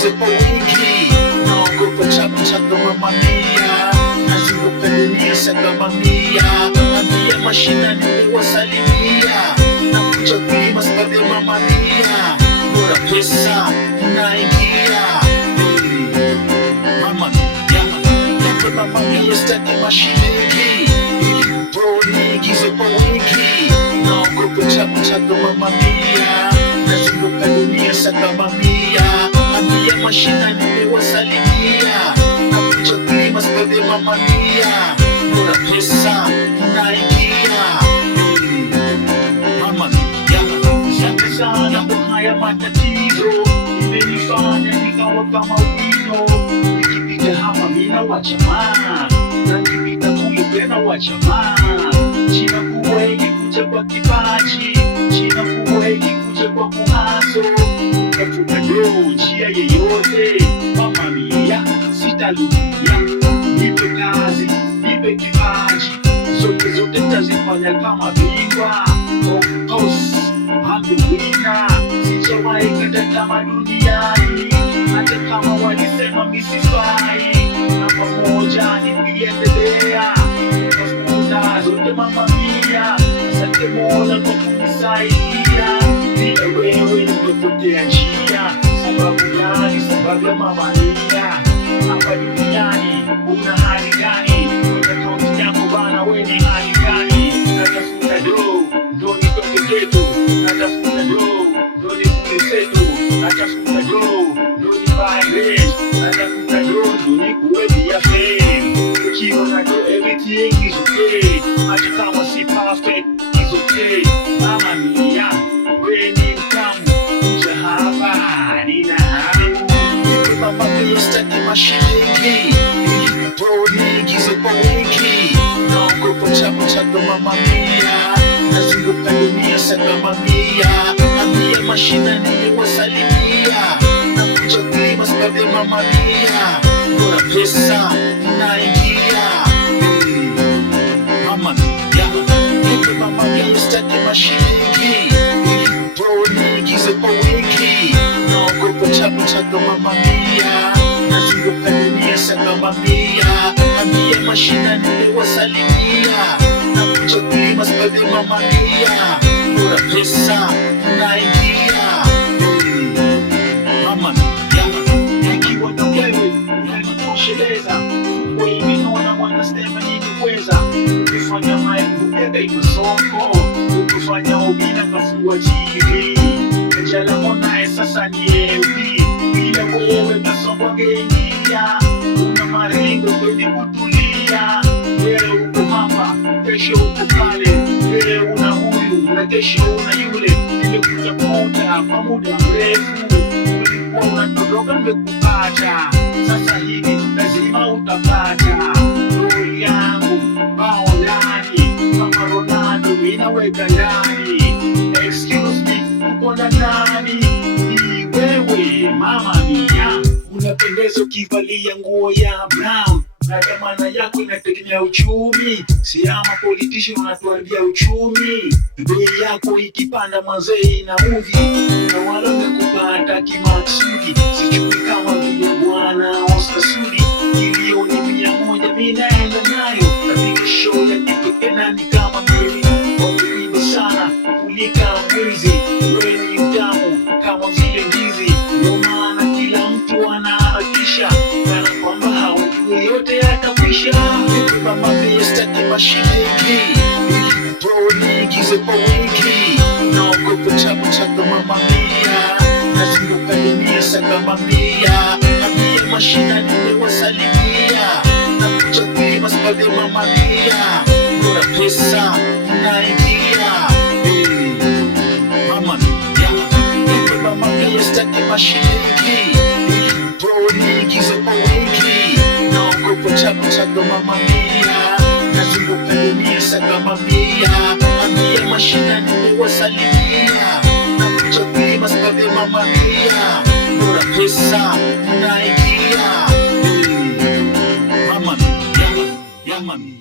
giza kwa wingi, naogopa chapa chapa mamamia, nazunguka dunia saka mamia, ambia mashinani nimewasalimia, nakuja kulima sababu ya mamamia, bora pesa naingia mamamia, staki mashilingi ili mponi giza kwa wingi, naogopa chapa chapa mamamia, nazunguka dunia saka mamia, ambia mashinani nimewasalimia, nakuja kulima sababu ya mamamia, bora pesa naingia mamamia. Asante sana kwa haya matatizo, imenifanya nikawa kama wino, nikipita hapa mina wachamaa, na nikipita kule tena wachamaa. Jina kubwa ilikuja kwa kipaji, jina kubwa ilikuja kwa kuhaso, tafuta do njia yeyote mamamia, sitarudia. Nipe kazi, nipe kipaji, zote tazifanya kama bingwa. Of course, I'm the winner, sijawahi kata tamaa duniani, hata kama walisema misifai, na pamoja nikiendelea tafuta zote mamamia. Asante Mola kwa kunisaidia, bila wewe ningepotea njia. Sababu gani? Sababu ya mamamia. Hapa duniani una hali gani? Kwenye kaunti yako bana, we ni hali gani? Natafuta do ndo nitoke geto, natafuta do ndo nikule seto, natafuta do ndo nivae, natafuta do ndo nikuwe via fame. Ukiwa na do everything is okay, hata kama si perfect is okay. Mamamia, we ni mtamu, kuja hapa nina hamu. Mamamia, staki mashilingi ili mponi giza kwa wingi, naogopa chapa chapa mamamia, nazunguka dunia saka mamia, ambia mashinani nimewasalimia, nakuja kulima sababu ya mamamia, bora pesa naingia mamamia. Mamamia, staki mashilingi ili mponi giza kwa wingi, naogopa chapa chapa mamamia, nazunguka dunia saka mamia, ambia mashinani nimewasalimia, nakuja kulima sababu ya mamamia, bora pesa naingia mamamia. Nikiwa na wewe unanitosheleza, wewe naona mwana Stephanie niweza, ukifanya maengu ega soko, ukifanya ubina kafua TV, kajala monae sasa ni evi, bila wewe kasongo gengia, una marengo kwenye kutulia. Leo uko hapa, kesho uko pale, leo una huyu na kesho una yule, nimekutafuta kwa muda mrefu, ulikuwa unatoroka nimekupata, sasa hivi lazima utapata. Roho yangu bao ndani, kama Ronaldo ninaweka ndani. Excuse me, uko na nani? Ni wewe mamamia, unapendeza ukivalia nguo ya brown, na dhamana yako inategemea uchumi, si ama politician unatuambia uchumi. Bei yako ikipanda mazee inaudhi, na wala wamekupata kimaksudi. Sijui kama vile bwana Oscar Sudi, milioni 100 mimi naenda nayo, katika show ya kipekee. Nani kama mimi, wakuiba sana kulika mwizi, wewe ni mtamu kama vile ndizi, ndio maana kila mtu anaharakisha, kana kwamba hawajui yote yatakwisha. Mamamia, staki mashilingi ili mponi giza kwa wingi, naogopa chapa chapa mamamia, nazunguka dunia saka mamia, ambia mashinani nimewasalimia, nakuja kulima sababu ya mamamia, bora pesa naingia mamamia. Mamamia, staki mashilingi ili mponi giza kwa wingi, naogopa chapa chapa mamamia, nazunguka dunia saka mamia, ambia mashinani nimewasalimia, nakuja kulima sababu ya mamamia, bora pesa naingia mamamia. Yamami.